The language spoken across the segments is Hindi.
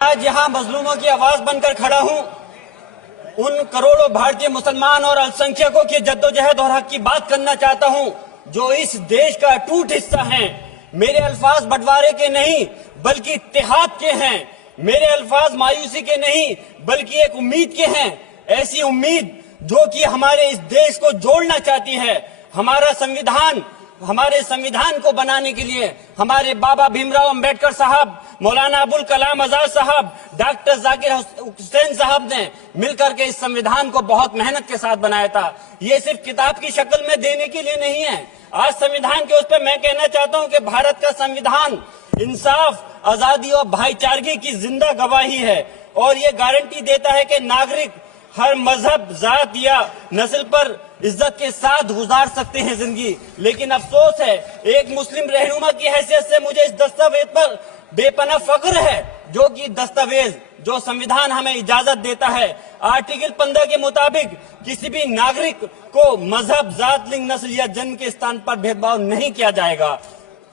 आज यहाँ मजलूमों की आवाज बनकर खड़ा हूँ। उन करोड़ों भारतीय मुसलमान और अल्पसंख्यकों की जद्दोजहद और हक की बात करना चाहता हूँ जो इस देश का अटूट हिस्सा हैं। मेरे अल्फाज बंटवारे के नहीं बल्कि इत्तेहाद के हैं। मेरे अल्फाज मायूसी के नहीं बल्कि एक उम्मीद के हैं। ऐसी उम्मीद जो कि हमारे इस देश को जोड़ना चाहती है। हमारे संविधान को बनाने के लिए हमारे बाबा भीमराव अंबेडकर साहब, मौलाना अबुल कलाम आजाद साहब, डॉक्टर जाकिर हुसैन साहब ने मिलकर के इस संविधान को बहुत मेहनत के साथ बनाया था। ये सिर्फ किताब की शक्ल में देने के लिए नहीं है। आज संविधान के उस पर मैं कहना चाहता हूं कि भारत का संविधान इंसाफ, आजादी और भाईचारगी की जिंदा गवाही है और ये गारंटी देता है कि नागरिक हर मजहब, जात या नस्ल पर इज्जत के साथ गुजार सकते हैं जिंदगी। लेकिन अफसोस है, एक मुस्लिम रहनुमा की हैसियत से मुझे इस दस्तावेज पर बेपनाह फख्र है जो कि दस्तावेज जो संविधान हमें इजाजत देता है। आर्टिकल 15 के मुताबिक किसी भी नागरिक को मजहब, जात, लिंग, नस्ल या जन्म के स्थान पर भेदभाव नहीं किया जाएगा।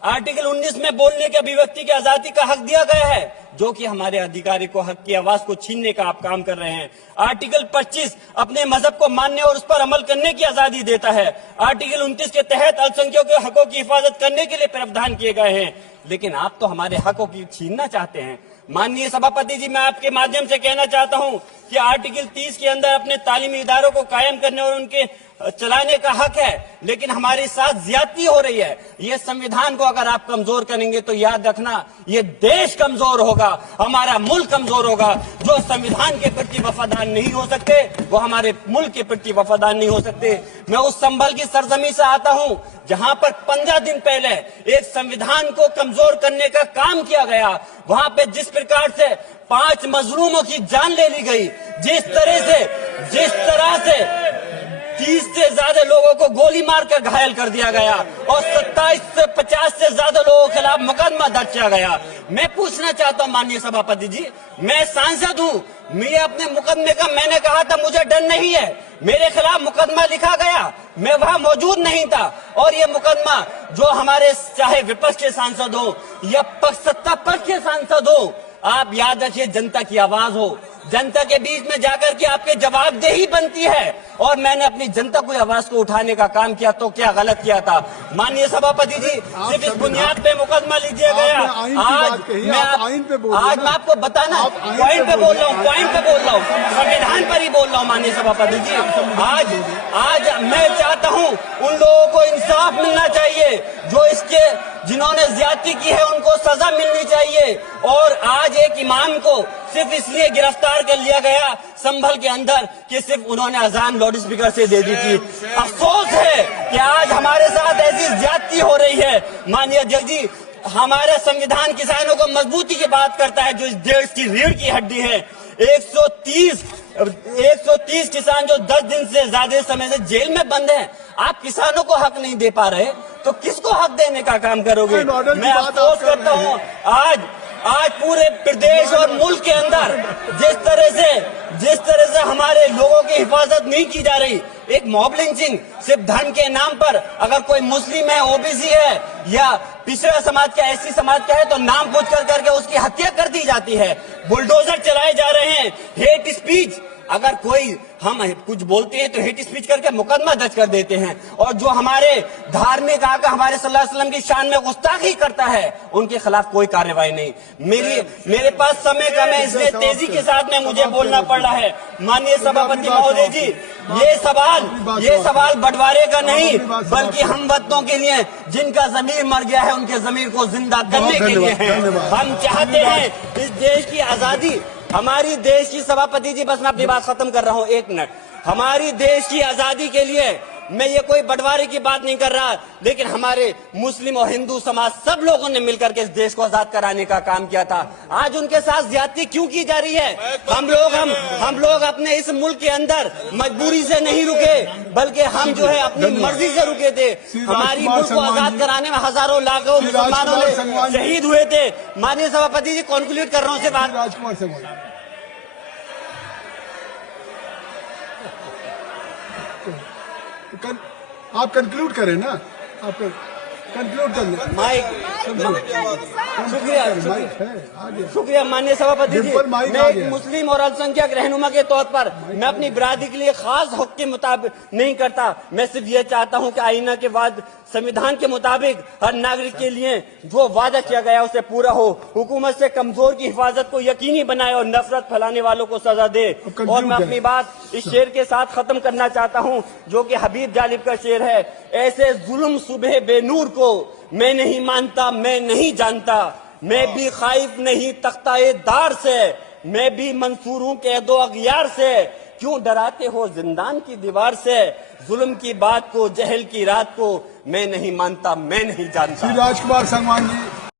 आर्टिकल 19 में बोलने के अभिव्यक्ति की आजादी का हक दिया गया है जो कि हमारे अधिकारी को हक की आवाज को छीनने का आप काम कर रहे हैं। आर्टिकल 25 अपने मजहब को मानने और उस पर अमल करने की आजादी देता है। आर्टिकल 29 के तहत अल्पसंख्यकों के हकों की हिफाजत करने के लिए प्रावधान किए गए हैं। लेकिन आप तो हमारे हकों की छीनना चाहते हैं। माननीय सभापति जी, मैं आपके माध्यम से कहना चाहता हूं कि आर्टिकल 30 के अंदर अपने तालीमी इदारों को कायम करने और उनके चलाने का हक है, लेकिन हमारे साथ ज्यादती हो रही है। ये संविधान को अगर आप कमजोर करेंगे तो याद रखना ये देश कमजोर होगा, हमारा मुल्क कमजोर होगा। जो संविधान के प्रति वफादार नहीं हो सकते वो हमारे मुल्क के प्रति वफादार नहीं हो सकते। मैं उस संभल की सरजमी से आता हूं जहां पर 15 दिन पहले एक संविधान को कमजोर करने का काम किया गया। वहां पे जिस प्रकार से 5 मजलूमों की जान ले ली गई, जिस तरह से 30 से ज्यादा लोगों को गोली मारकर घायल कर दिया गया और 27 से 50 से ज्यादा लोगों के खिलाफ मुकदमा दर्ज किया गया। मैं पूछना चाहता हूं माननीय सभापति जी, मैं सांसद हूं, मैं अपने मुकदमे का मैंने कहा था मुझे डर नहीं है। मेरे खिलाफ मुकदमा लिखा गया, मैं वहां मौजूद नहीं था और ये मुकदमा जो हमारे चाहे विपक्ष के सांसद हो या सत्ता पक्ष के सांसद हो, आप याद रखिए जनता की आवाज हो, जनता के बीच में जाकर के आपके जवाबदेही बनती है। और मैंने अपनी जनता की आवाज को उठाने का काम किया तो क्या गलत किया था? माननीय सभापति जी, सिर्फ इस बुनियाद पे मुकदमा लीजिए गया। आज मैं आपको बताना पॉइंट पे बोल रहा हूँ, संविधान पर ही बोल रहा हूँ। माननीय सभापति जी, आज मैं चाहता हूँ उन लोगों को इंसाफ मिलना चाहिए जिन्होंने ज्यादती की है, उनको सजा मिलनी चाहिए। और आज एक इमाम को सिर्फ इसलिए गिरफ्तार कर लिया गया संभल के अंदर कि सिर्फ उन्होंने अजान लाउड स्पीकर से दे दी थी। अफसोस है कि आज हमारे साथ ऐसी ज्यादती हो रही है। माननीय अध्यक्ष जी, हमारा संविधान किसानों को मजबूती की बात करता है जो इस देश की रीढ़ की हड्डी है। 130 किसान जो 10 दिन से ज्यादा समय से जेल में बंद हैं, आप किसानों को हक नहीं दे पा रहे तो किसको हक देने का काम करोगे? मैं अफसोस करता हूँ आज पूरे प्रदेश और मुल्क के अंदर जिस तरह से हमारे लोगों की हिफाजत नहीं की जा रही। एक मॉब लिंचिंग सिर्फ धर्म के नाम पर, अगर कोई मुस्लिम है, ओबीसी है या पिछड़ा समाज का, एससी समाज का है तो नाम पूछ करके उसकी हत्या कर दी जाती है। बुलडोजर चलाए जा रहे हैं। हेट स्पीच, अगर कोई हम कुछ बोलते हैं तो हेट स्पीच करके मुकदमा दर्ज कर देते हैं। और जो हमारे धार्मिक आका हमारे सल्लल्लाहु अलैहि वसल्लम की शान में गुस्ताखी करता है उनके खिलाफ कोई कार्रवाई नहीं। मेरे पास समय कम है, इसलिए तेजी के साथ में मुझे बोलना पड़ रहा है। माननीय सभापति महोदय जी, ये सवाल बंटवारे का नहीं बल्कि हम वतनों के लिए जिनका जमीर मर गया है उनके जमीर को जिंदा करने के लिए है। हम चाहते हैं इस देश की आजादी, हमारी देश की सभापति जी, बस मैं अपनी बात खत्म कर रहा हूं, 1 मिनट। हमारी देश की आजादी के लिए मैं ये कोई बंटवारे की बात नहीं कर रहा, लेकिन हमारे मुस्लिम और हिंदू समाज सब लोगों ने मिलकर के इस देश को आजाद कराने का काम किया था। आज उनके साथ ज्यादती क्यों की जा रही है? हम लोग अपने इस मुल्क के अंदर मजबूरी से नहीं रुके बल्कि हम जो है अपनी मर्जी से रुके थे। हमारी मुल्क को आजाद कराने में हजारों लाखों मुसलमानों ने शहीद हुए थे। माननीय सभापति जी, कॉन्क्लूड कर रहा हूँ सिर्फ राजकुमार से आप कंक्लूड करें ना, आप कंक्लूड कर लें। माइक शुक्रिया शुक्रिया माननीय सभापति जी। मैं एक मुस्लिम और अल्पसंख्यक रहनुमा के तौर पर मैं अपनी बिरादरी के लिए खास हक के मुताबिक नहीं करता। मैं सिर्फ ये चाहता हूं कि आईना के बाद संविधान के मुताबिक हर नागरिक के लिए जो वादा किया गया उसे पूरा हो, हुकूमत से कमजोर की हिफाजत को यकीनी बनाए और नफरत फैलाने वालों को सजा दे। और मैं अपनी बात इस शेर के साथ खत्म करना चाहता हूं जो कि हबीब जालिब का शेर है। ऐसे जुल्म सुबह बेनूर को मैं नहीं मानता, मैं नहीं जानता, मैं भी खाइफ नहीं तख्ताए दार से, मैं भी मंसूर हूं कैदो अगियार से, क्यों डराते हो जिंदान की दीवार से, जुल्म की बात को जहल की रात को मैं नहीं मानता, मैं नहीं जानता। श्री राजकुमार संगवान जी।